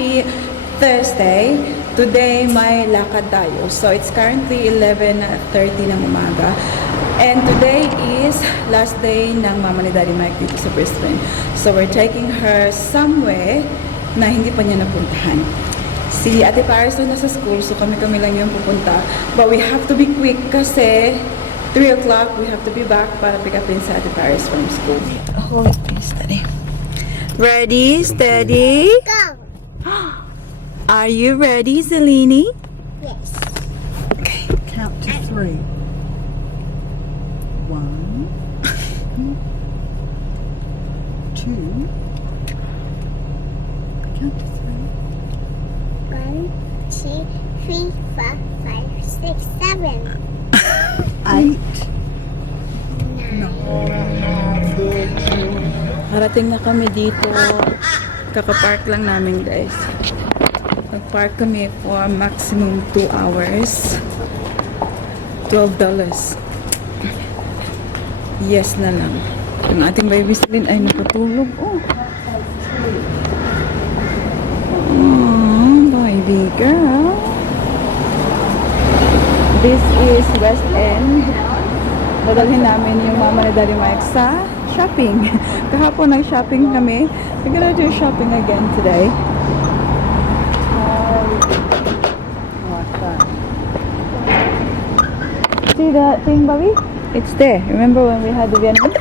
Happy Thursday. Today may lakad tayo. So it's currently 11:30 ng umaga. And today is last day ng mama ni Daddy Mike dito sa Brisbane. So we're taking her somewhere na hindi pa niya napuntahan. Si Ate Paris na nasa school, so kami lang yung pupunta. But we have to be quick kasi 3 o'clock we have to be back para pick upin si Ate Paris from school. Hold it please, steady. Ready, steady? Go! Are you ready, Zelini? Yes. Okay. Count to 3. 1, 2. Count to 3. 1, 2, 3, 4, 5, 6, 7. 8. 9. Parating na kami dito. Kakapark lang namin, guys. Nag-park kami for maximum 2 hours. $12. Yes na lang. Yung ating baby Celine ay nakatulog. Oh, baby girl. This is West End. Dadalhin namin yung mama ni Daddy Mike sa shopping. Kahapon nag-shopping kami. We're gonna do shopping again today. Like that. See that thing, Bobby? It's there. Remember when we had the Byenan?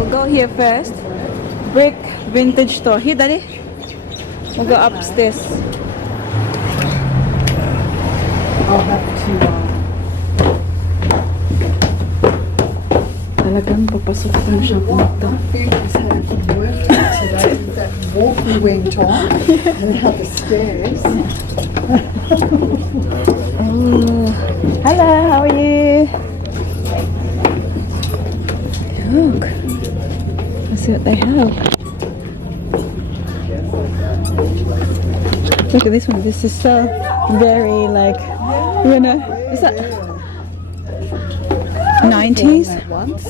We'll go here first. Brick vintage store. Here, Daddy. We'll go upstairs. I'll have to Talagang papasok ko ng shopping ito. is how it worked today. That walk we went on and how the stairs. Oh. Hello, how are you? Look. Let's see what they have. Look at this one. This is so very like, you know, is that 90s? Once.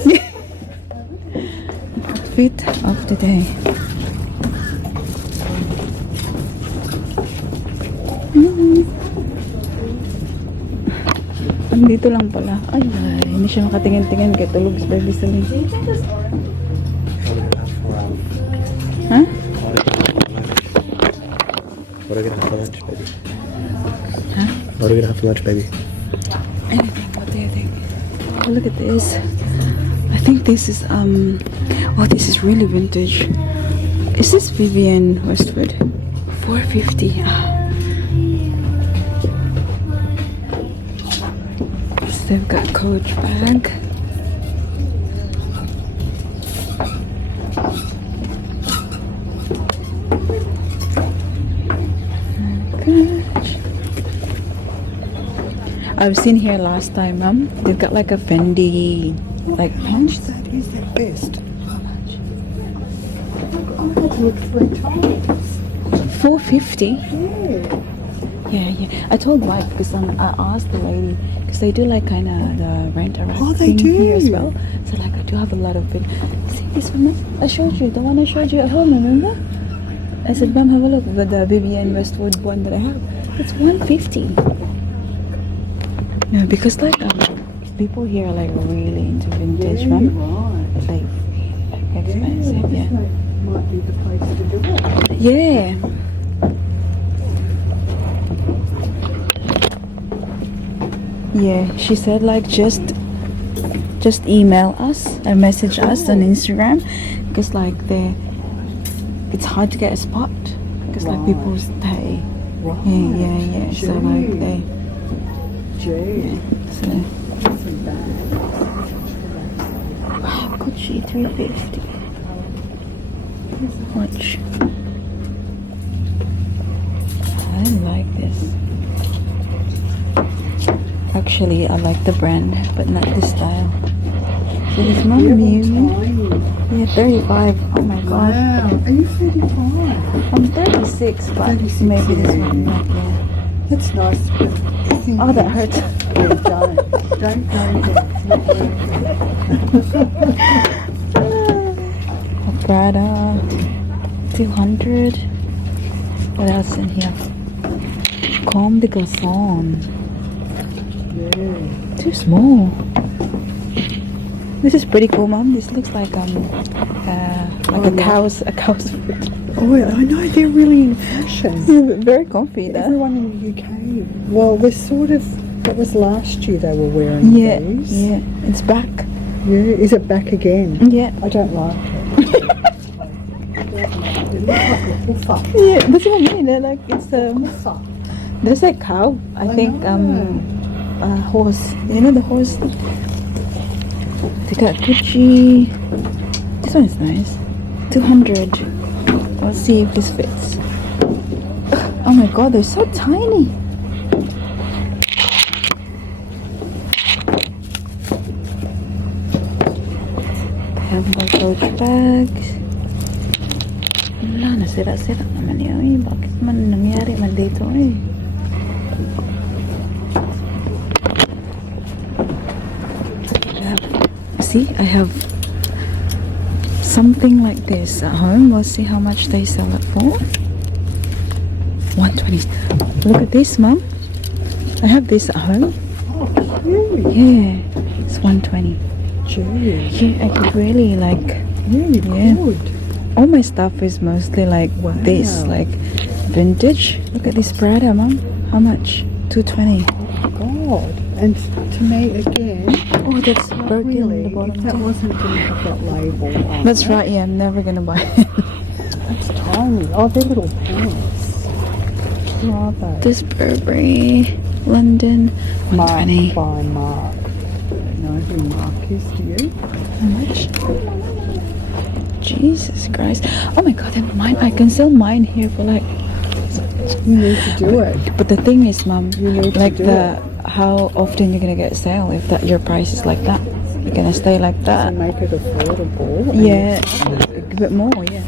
Outfit of the day. Andito lang pala. Ay, hindi siya makatingin-tingin kaya tulog sa baby Celine. Huh? What are we gonna have for lunch, baby? Huh? What are we gonna have for lunch, baby? Anything. What do you think? Oh, look at this. I think this is oh, this is really vintage. Is this Vivian Westwood? $4.50. So they've got Coach bag. I've seen here last time, Mum. They've got like a Fendi, like How much that is that vest? I had to look 3 times. $4.50. Yeah. Yeah. I told Mike because I asked the lady because they do like kind of the rent-a-rack Oh, they thing here as do. well. So like I do have a lot of it. See this one, Mum? I showed you the one I showed you at home. Remember? I said, Mum, have a look with the Vivian Westwood one that I have. It's $150. No, because like people here are like really into vintage, Yeah, Mum. right. But like expensive, this yeah. might be the place to do it. Yeah. Yeah, she said like just email us or message us on Instagram because like it's hard to get a spot because like people stay. Right. Yeah. So like they. Gee. So. Wow, Gucci $3.50. Watch. I like this. Actually, I like the brand, but not the style. So this mommy. Yeah, 35. Oh my god. Wow. Are you 35? I'm 36, but 36, maybe this yeah. one. Not, yeah. It's nice. But I think Oh, that hurts. Yeah, don't go there. It's not worth it. Prada, 200. What else in here? Comme des Garçons. Yeah. Too small. This is pretty cool, Mom. This looks like a cow's foot. Oh, I know they're really in fashion. Yeah, very comfy though. Everyone in the UK. Well, they're sort of. That was last year they were wearing Yeah, these. yeah. It's back. Yeah. Is it back again? Yeah. I don't like it. It looks like a puffer. Yeah, that's what I mean. They're like it's Puffer. there's a cow. I think know. horse. You know the horse. They got Gucci. This one is nice. 200. Let's see if this fits. Oh my god, they're so tiny. They have more coach bags. Wala, nasira-sira naman yun. Eh. Bakit man nangyari man dito eh? See, I have something like this at home. We'll see how much they sell it for. 120. Look at this, Mum. I have this at home. Oh, cute. Yeah, it's 120. Gee. Yeah, I could really like. Yeah, you Yeah. could. All my stuff is mostly like this, Wow. like vintage. Look at this Prada, Mum. How much? 220. God. And to me, again, Oh, that's broken really, in the bottom if that too. wasn't going to have that label on That's it, right. Yeah, I'm never gonna buy it. That's tiny. Oh, they're little pants. Who are they? This Burberry, London, 120. Mark by Mark. I don't know who Mark is, do you? How much? Jesus Christ! Oh my God, mine. I can sell mine here for like. You need to do it. But the thing is, Mum, You need to like do the how often you're gonna get a sale if that your price is like that? You're gonna stay like To that? make it affordable. and Yeah, a bit more. Yeah.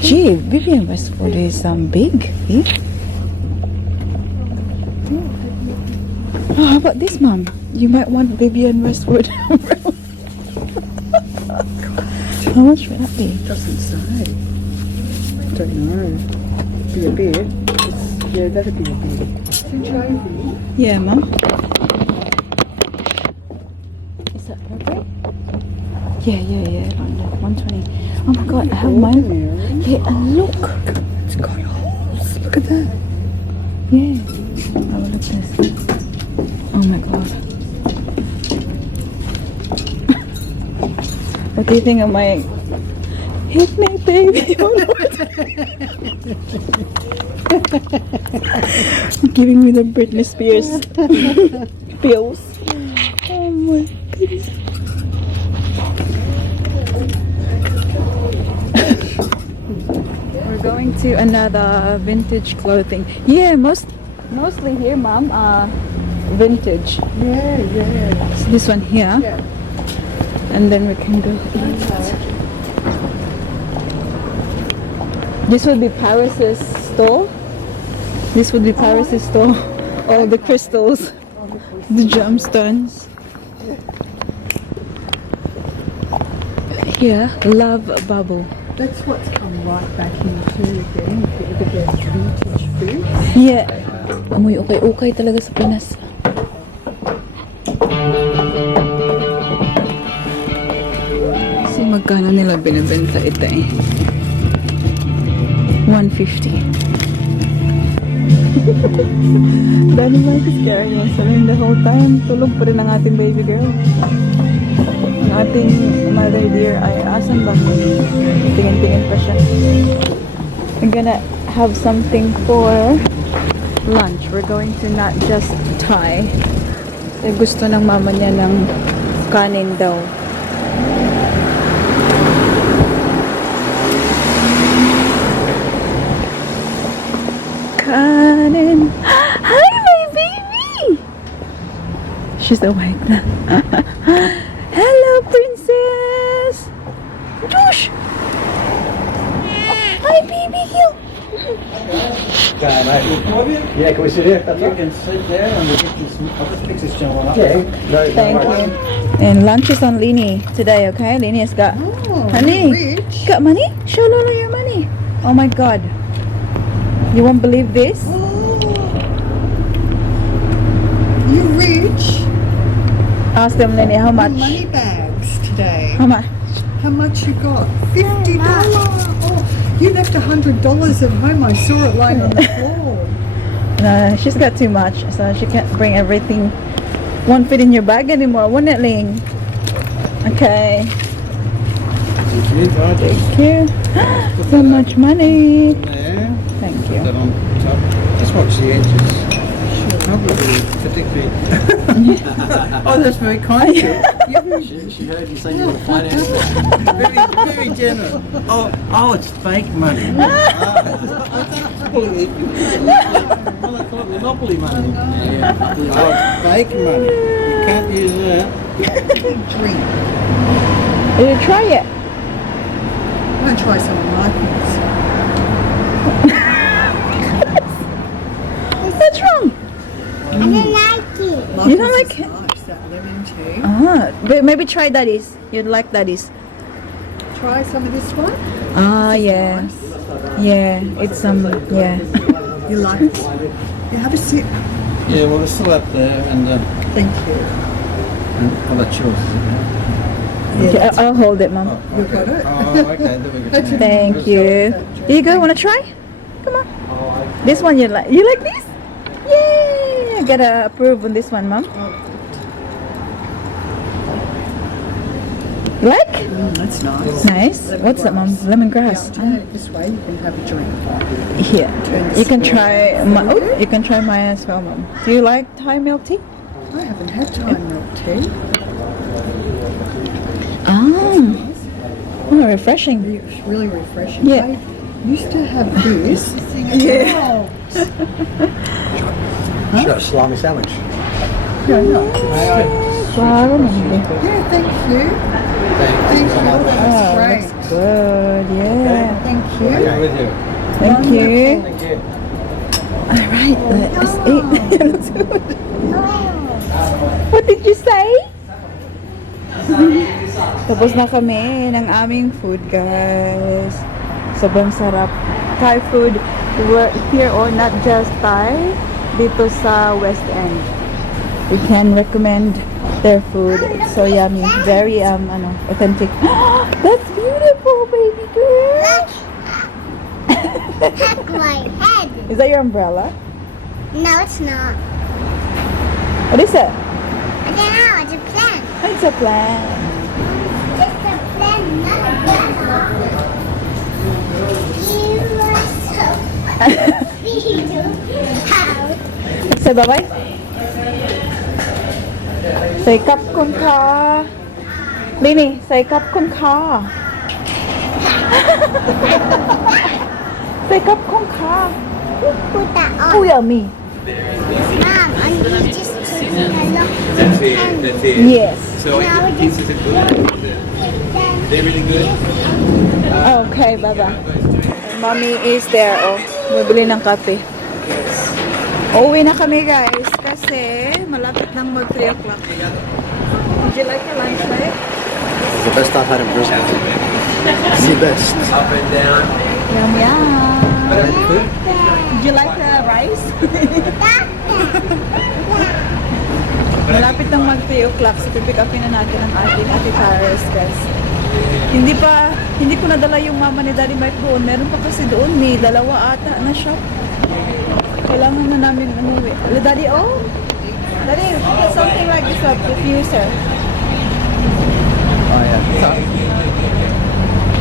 Gee, Vivian Westwood is big. Eh? Oh, how about this, Mum? You might want Vivian Westwood. How much would that be? It doesn't say. Don't know. Be a bit. Yeah, that'd be a bit. It's in Jovi. Yeah, Mum. Is that Burberry? Yeah. London, 120. Oh my God, I have mine. Ordinary. Yeah, and look. It's got holes. Look at that. Yeah. Oh, look at this. Oh my God. What do you think of my hit me, baby? Giving me the Britney Spears pills. Oh my goodness. We're going to another vintage clothing. Yeah, mostly here, Mom, vintage. Yeah. So this one here, Yeah. and then we can go eat. This would be Paris's store. This would be Paris's store. All the crystals, the gemstones. Here, Love Bubble. That's what's come right back into again. If you ever get vintage food. Yeah. Amoy ukay talaga sa Pinas. Kasi magkano nila binibenta ito eh? 150. Daddy Mike is carrying us around the whole time. Tulog pa rin ang ating baby girl. Ang ating mother dear ay asan ba? Tingin-tingin pa siya. We're gonna have something for lunch. We're going to not just Thai. Kasi gusto ng mama niya ng kanin daw. Kanin. Hi, my baby! She's awake now. Hello, princess! Josh! Hi, baby! Okay, mate. Yeah, can we sit here? You can sit there and we'll get this. I'll just pick this gentleman up. Yeah, no, Thank you. And lunch is on Lini today, okay? Lini has got honey. rich. Got money? Show Lolo your money. Oh my god. You won't believe this? You rich. Ask them, Lini, how much? Money bags today. How much? How much you got? $50. Oh, you left $100 at home. I saw it lying on the floor. No, she's got too much, so she can't bring everything. Won't fit in your bag anymore, won't it, Ling? Okay. Thank you, Thank you. So much money. There. Thank Put you. that on top. Just watch the edges. Probably particularly. Oh, that's very kind of you. She heard you say you want to finance that. Very generous. Oh, it's fake money. Well, I call it monopoly money. Yeah. Oh, it's fake money. You can't use that. Drink. Did you try it? I'm going to try some of my things. What's wrong? I don't like it. You don't like it? Nice, that lemon tea. But maybe try Daddy's. You'd like Daddy's. Try some of this one. Ah, yeah. Yeah, it's yeah. You like it? You have a sip. Yeah, well, it's still up there, and Thank you. I'll let yours. Okay, I'll hold it, Mom. You got it? Oh, okay, there we go. That's it. Thank you. Here you go. Wanna try? Come on. This one you like? You like this? Yay! I gotta approve on this one, Mom. You like? That's nice. Nice. What's that, Mom? Lemongrass. Turn it this way, you can have a drink. Here. You can try my. Oh, you can try mine as well, Mom. Do you like Thai milk tea? I haven't had Thai milk tea. Oh, refreshing. It's really refreshing. Yeah. I used to have this. Yeah. Should have a salami sandwich. Wow, Yeah, thank you. Thank you. That's great. looks good. Yeah. Thank you. Okay, with you. Thank you. Thank you. All right, let's eat. What did you say? Tapos na kami ng aming food, guys. Sobrang sarap. Thai food here, or not just Thai, dito sa West End. We can recommend their food. It's so yummy. Very authentic. That's beautiful, baby girl. Hack my head. Is that your umbrella? No, it's not. What is it? I don't know. It's a plant. It's a plant. It's a plant, not a plant. You are so beautiful. Say bye-bye. Say kap kun ka. Lini, say kap kun ka. Say kap kun ka. Put that on. Oh, yummy. Mom, and you just taking a look. That's it. That's it. Yes. So Now we pieces are good. They're really good. Okay, bye-bye. Mommy is there, oh. Bibili ng kape. Uuwi na kami, guys, kasi malapit nang mag 3 o'clock. Would you like a lunch, babe? It's the best I've had in Brisbane. It's the best. Up and down. Yum, yum. Would you like the rice? Malapit nang mag 3 o'clock, so pipick upin na natin ang ating Ate Paris, guys. Hindi ko nadala yung mama ni Daddy Mike doon. Meron pa kasi doon, may 2 ata na shop. Kailangan na namin umuwi. Daddy, oh! Daddy, get something like this up, diffuser. Oh, yeah.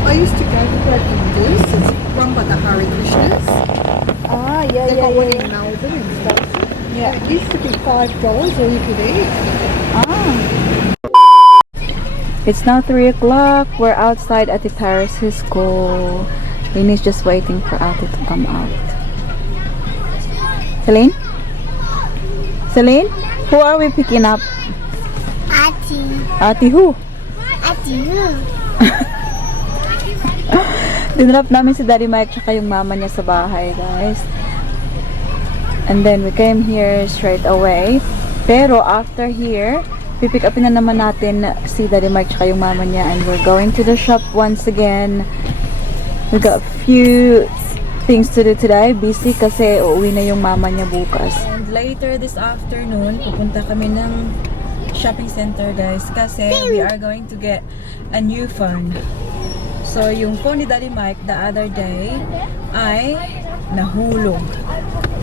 I used to go to that Indus. It's run by the Hare Krishnas. Ah, yeah, They've yeah, got one yeah. in Melbourne and stuff. Yeah. It used to be $5 all you could eat. Ah. It's now 3 o'clock. We're outside Ate Paris' school. Lini's just waiting for Ate to come out. Celine? Celine? Who are we picking up? Ati. Ate who? Ati who? Dinrap namin si Daddy Mike tsaka yung mama niya sa bahay, guys. And then we came here straight away. Pero after here, pipick upin na naman natin si Daddy Mike tsaka yung mama niya. And we're going to the shop once again. We got a few things to do today. Busy kasi uuwi na yung mama niya bukas. And later this afternoon, pupunta kami ng shopping center, guys. Kasi we are going to get a new phone. So, yung phone ni Daddy Mike the other day ay nahulog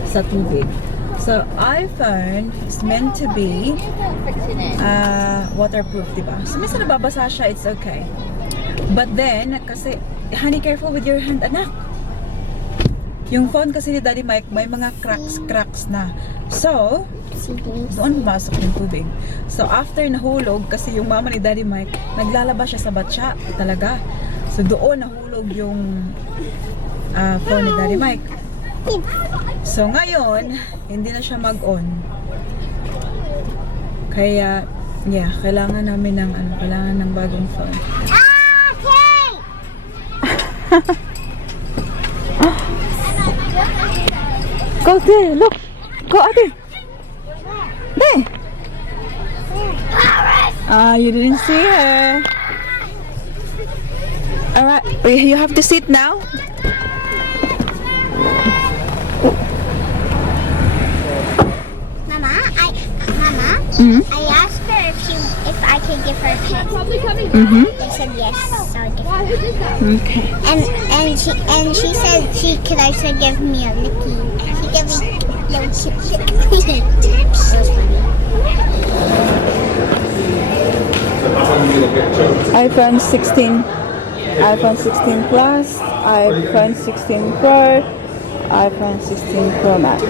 sa tubig. So, iPhone is meant to be waterproof, diba? So, minsan nababasa siya, it's okay. But then, kasi, honey, careful with your hand, anak. Yung phone kasi ni Daddy Mike, may mga cracks na. So, doon pumasok yung tubig. So, after nahulog, kasi yung mama ni Daddy Mike, naglalaba siya sa batya, talaga. So, doon nahulog yung phone ni Daddy Mike. So, ngayon, hindi na siya mag-on. Kaya, yeah, kailangan namin ng, kailangan ng bagong phone. Go there, look. Go, Ate. There. You didn't see her. Alright, you have to sit now. Mama, I asked her if I could give her a pet. They said yes, so I gave her. Okay. And she said could also give me a licky. She gave me little chip. That was funny. iPhone 16, iPhone 16 Plus, iPhone 16 Pro, iPhone 16 Pro Max.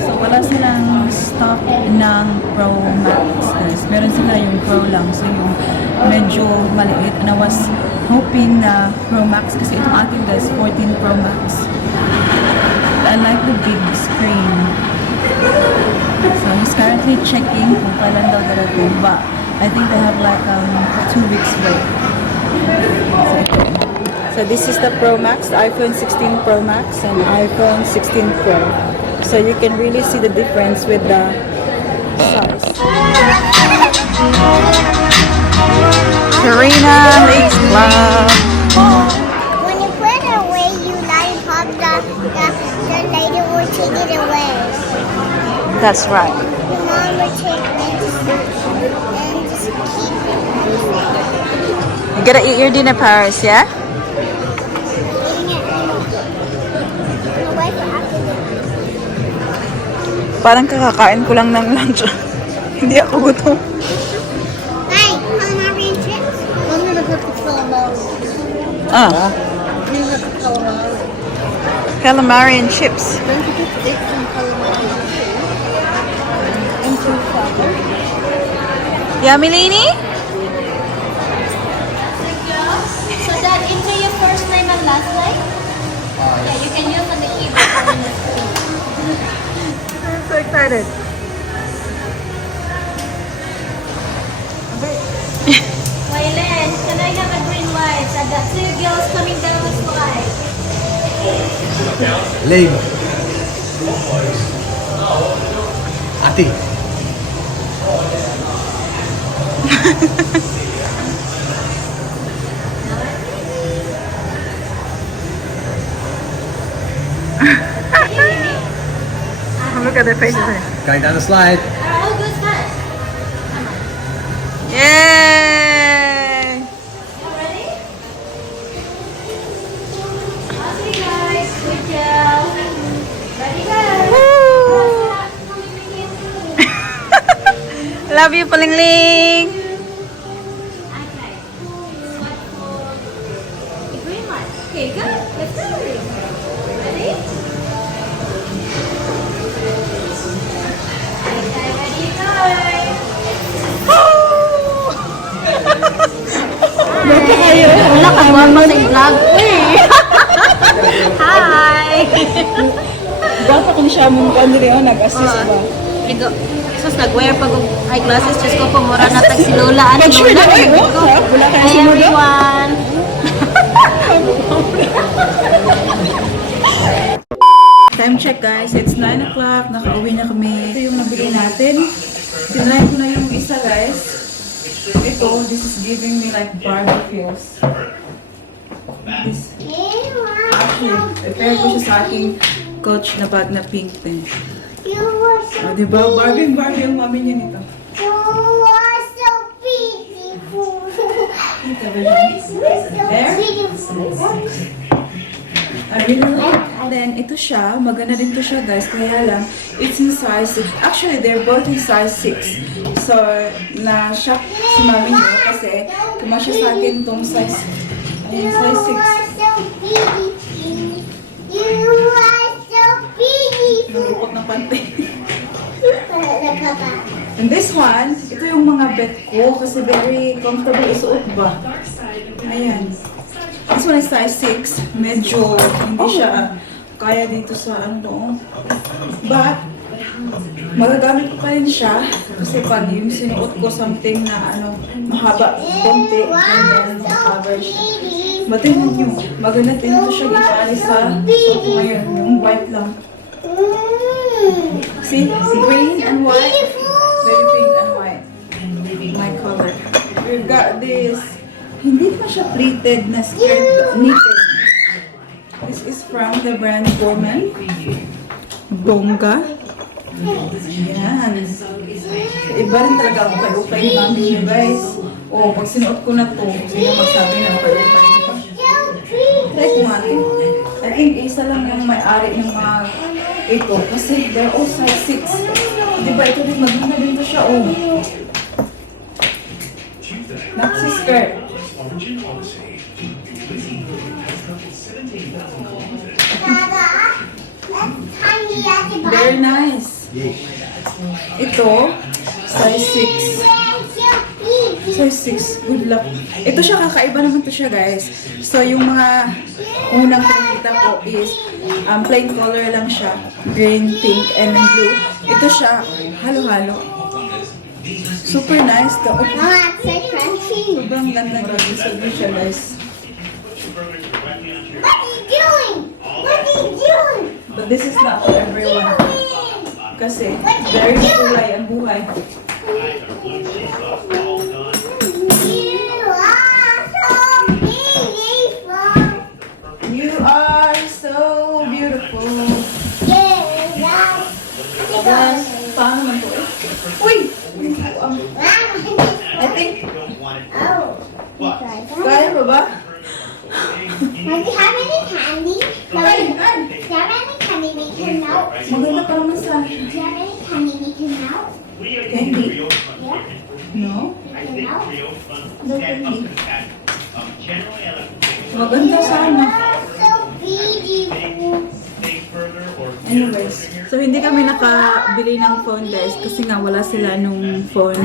So wala silang stock ng Pro Max, guys. Meron sila yung Pro lang. So yung medyo maliit. And I was hoping na Pro Max kasi itong akin, guys, 14 Pro Max. I like the big screen. So he's currently checking kung kailan daw darating. But I think they have like 2 weeks wait. So this is the Pro Max, the iPhone 16 Pro Max and iPhone 16 Pro. So you can really see the difference with the size. Karina Lakes Club. When you put it away, you lollipop, the lady will take it away. That's right. Your mom will take this and just keep it. You gotta eat your dinner, Paris, yeah? Eating it away for after dinner. Parang kakakain ko lang ng lunch. Hindi ako gutom. Hey, calamari and chips? I'm gonna have the calamari. Ah, I'm gonna have the calamari. calamari and chips. Don't forget to eat some calamari and some salad. Yummy, Lainey? So that into your first name and last name? Yeah, you can use on the keyboard or on the screen. I'm so excited. Waylon, can I have a green light? I got 2 girls coming down the slide. Leg. Ati. Look at their faces. Going down the slide. All good first. Yay! You ready? Okay guys, good job. Ready go. Love you, Palingling! Okay. Swipe for the green light. Okay, go. Let's go. Ready? Okay, ready, go. Wala ka ba sa vlog? Hi. Bata ko ni siya mong kaniri nag-assist ba? Sus, nag-wear pag eyeglasses. Just ko pumura na tag si Lola. Ano, Sure Lola? na, wala ka Hi si Lola? everyone. check guys, it's 9 o'clock, nakauwi na kami. Ito yung nabili natin. Tinry ko na yung isa guys. Ito, this is giving me like Barbie feels. This, actually, prepare ko siya sa aking Coach na bag na pink din. You were so Diba? Barbie ang mami niya nito. You are so beautiful. There? I really like. Then, ito siya. Maganda din to siya, guys. Kaya lang, it's in size 6. Actually, they're both in size 6. So, na-shock si mami niyo kasi kumasya sa akin itong size. Ayan, size 6. You are so beautiful. You are so beautiful. Nalukot ng pante. And this one, ito yung mga bet ko kasi very comfortable isuot ba. Ayan. This one is size 6. Medyo hindi siya kaya dito sa ano. But, magagamit ko pa rin siya kasi pag yung sinuot ko something na ano, mahaba, konti, ganyan, makacover siya. Matingnan nyo, maganda din ito siya gitari sa suot ko ngayon, yung white lang. See, green and white, very pink and white, my color. We've got this, hindi pa siya pleated na skirt, knitted. This is from the brand Woman. Bongga. Ayan. Iba rin talaga ako kay Ukay ni mami niya, guys. O, pag sinuot ko na to, sino magsabi na kay Ukay niya. Try ko natin. I think isa lang yung may-ari ng mga ito. Kasi they're all size 6. Diba, ito din, maganda din to siya, oh. Maxi skirt. Very nice. Ito, size 6. Size 6. Good luck. Ito siya, kakaiba naman to siya, guys. So, yung mga unang pinakita ko is plain color lang siya. Green, pink, and blue. Ito siya, halo-halo. Super nice to. Mama, it's so crunchy. Sobrang ganda gawin sa siya, guys. What are you doing? What are you doing? But this is not for everyone. Kasi, very kulay ang buhay. You are so beautiful. You are so beautiful. Yeah, Yes, paano man to eh? Uy! I think, Oh. kaya ba ba? Do you have any candy? Ay, ay! Do you have any candy we can melt? Maganda pa naman sa Do you have any candy we can melt? candy. Yeah, No? we can melt. No candy. Maganda sana. So beautiful. Anyways, so hindi kami nakabili ng phone guys kasi nga wala sila nung phone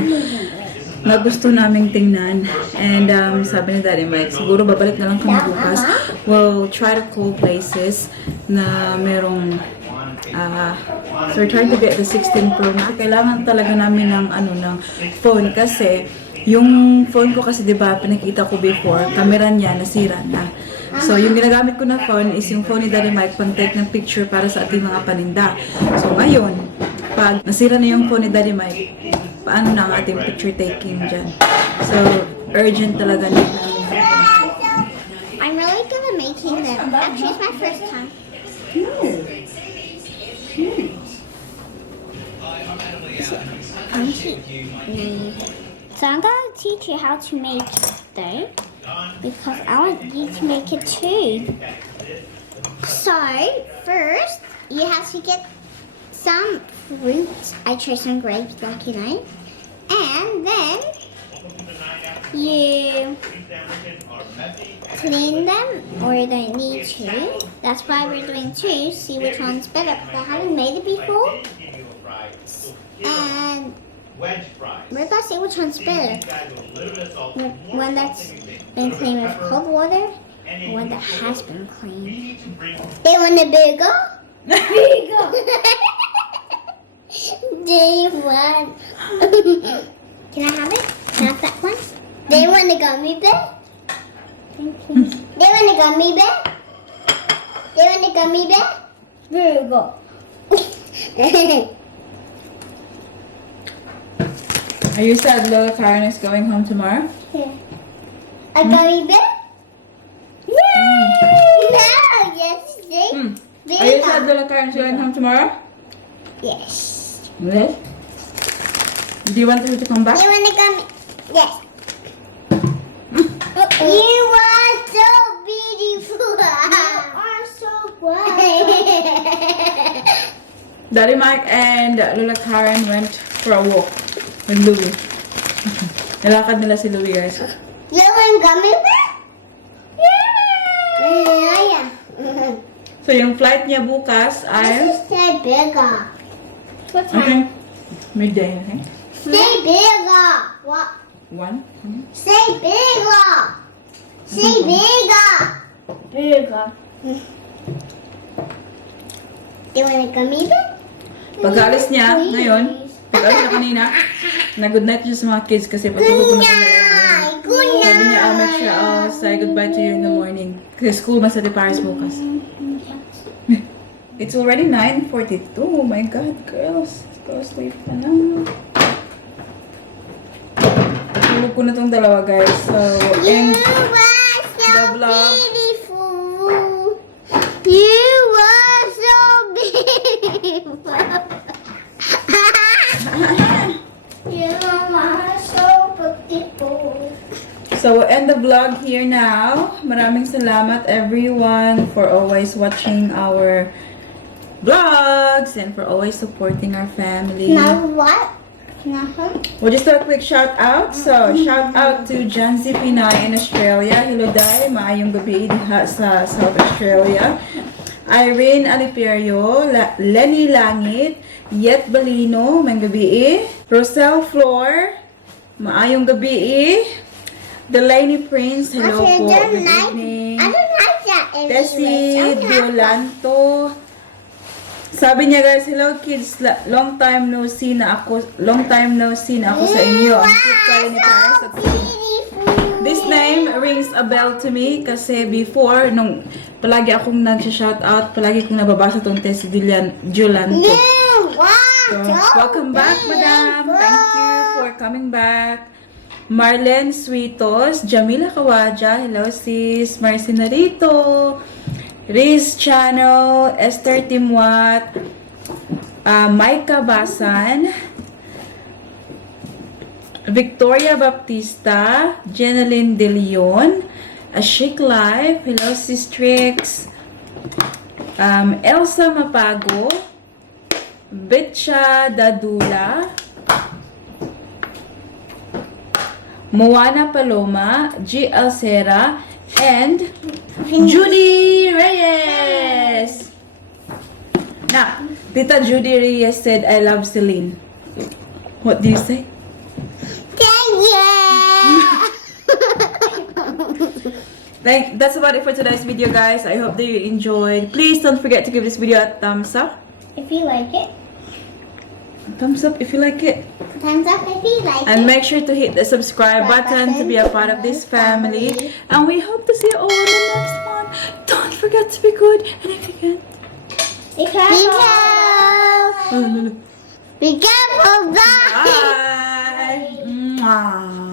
na gusto naming tingnan. And sabi ni Daddy Mike, siguro babalik na lang kami bukas. We'll try to call places na merong so we're trying to get the 16 Pro na. Kailangan talaga namin ng ano ng phone kasi yung phone ko kasi 'di ba pinakita ko before, camera niya nasira na. So, yung ginagamit ko na phone is yung phone ni Daddy Mike pang take ng picture para sa ating mga paninda. So, ngayon, pag nasira na yung phone ni Daddy Mike, paano na ang ating picture taking dyan? So, urgent talaga need namin. I'm really good at making them. Actually, it's my first time. So I'm gonna teach you how to make though, because I want you to make it too. So first, you have to get some fruits. I chose some grapes, like you know, and then you clean them, or you don't need to. That's why we're doing two. See which one's better. Because I haven't made it before, and we're gonna see which one's better. One that's been cleaned with cold water, and one that has been cleaned. They want a bigger? Bigger! They want... Can I have it? Can I have that one? They want a gummy bear? They want a gummy bear? They want a gummy bear? Bigger. Are you sad little Karen is going home tomorrow? A gummy bear? Yay! No, yes, see? Are you sad little Karen is going home tomorrow? Yes. Yes. Do you want her to come back? You wanna come? Yes. You are so beautiful. You are so bright. Daddy Mike and Lola Karen went for a walk with Louie. Nilakad nila si Louie, guys. Little gummy bear? Yeah. So, yung flight niya bukas ay... Let's stay bigger. What Okay. Midday, okay? Stay bigger. What? 1. Stay bigger. Stay bigger. Bigger. Do you want a gummy bear? Pag-alis niya, ngayon, pag-alis niya kanina, na-good night siya sa mga kids kasi patulog na sila. Sabi niya, I'll make sure I'll say goodbye to you in the morning. Kasi school mas sa Paris bukas. It's already 9:42. Oh my God, girls. Let's go sleep na lang. Tulog ko na tong dalawa, guys. So, end the vlog. Beautiful. You are so beautiful. You are so beautiful. So, we'll end the vlog here now. Maraming salamat, everyone, for always watching our vlogs and for always supporting our family. Now what? We'll just do a quick shout out. So, shout out to Janzi Pinay in Australia. Hello, Day. Maayong gabi diha sa South Australia. Irene Aliperio, Lenny Langit, Yet Balino, may gabi. Rosel Flor, maayong gabi. Delaney Prince, hello po. Good evening. I don't like that. Tessie Violanto. Sabi niya, guys, hello kids, long time no see na ako sa inyo. Ang cute kayo ni Paris at this name rings a bell to me kasi before, nung palagi akong nag-shoutout, palagi kong nababasa tong Tessie Violanto. So, welcome back, madam. Thank you for coming back. Marlene Suitos, Jamila Kawaja, hello sis, Marcy Narito, Riz Channel, Esther Timwat, Maika Basan, Victoria Baptista, Jeneline De Leon, Ashik Life, hello sis Trix, Elsa Mapago, Betcha Dadula, Moana Paloma, G. Alcera, and Judy Reyes. Now, Tita Judy Reyes said, I love Celine. What do you say? That's about it for today's video, guys. I hope that you enjoyed. Please don't forget to give this video a thumbs up. If you like it. Thumbs up if you like it. Thumbs up if you like And it. make sure to hit the subscribe button to be a part of this family. And we hope to see you all in the next one. Don't forget to be good. And if you can, Be careful. Be careful. Bye. bye. Mwah.